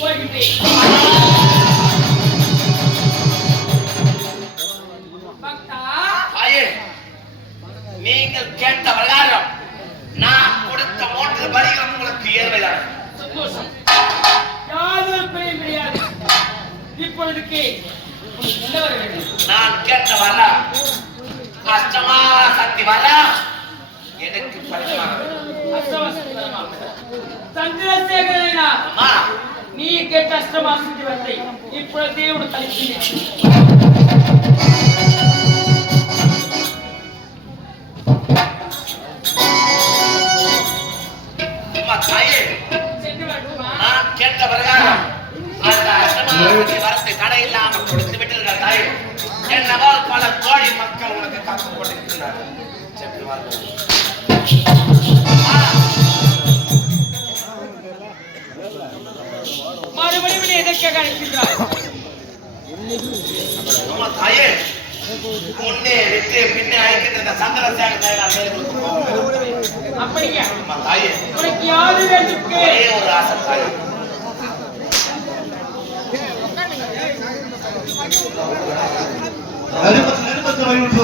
போகின்றேன். பக்தா, நீங்கள் கேட்ட பிரகாரம் நான் கொடுத்த 3 பலிகளும் உங்களுக்கு ஏற்பதான். சந்தோஷம். யாரும் பெரிய கிடையாது. இப்பொழுதுக்கு என்ன வர வேண்டும்? நான் கேட்ட வர அஷ்டமா சக்தி வர எனக்கு பரிமாற அஷ்டமா சக்தி வரமா? சந்திரசேகரனா, நீ கேட்ட அஷ்டமா சக்தி வரத்தை இப்பொழுதே உனக்கு அளிக்கிறேன். நான் கேட்ட பிரகாரம் அந்த அஷ்டமாசக்தி வரத்தை தடை இல்லாமல் கொடுத்து விட்டீர்கள் தாயே. என்னவால் பல கோடி மக்கள் உனக்கு காத்து கொண்டிருக்கிறார்கள். சென்று வாருங்கள். மறுபடியும் எதற்காக அழைக்கின்றாய்? தாயே, முன்னே விட்டு பின்னே அழைக்கின்ற சந்திரசேகர் அப்படியா? தாயே, உனக்கு யாரு வேண்டும்? ஒரே ஒரு ஆசை தாயே. நடுமத்து வழி விட்டு